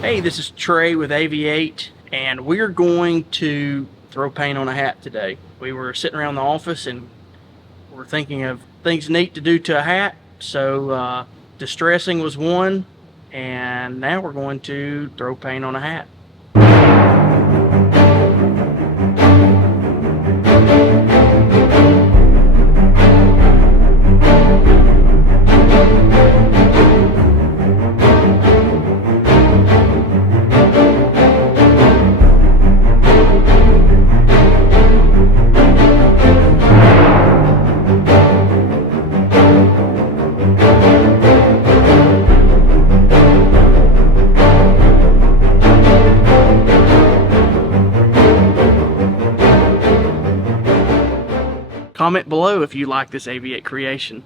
Hey, this is Trey with Aviate, and we're going to throw paint on a hat today. We were sitting around the office and we're thinking of things neat to do to a hat. So distressing was one, and now we're going to throw paint on a hat. Comment below if you like this Aviate creation.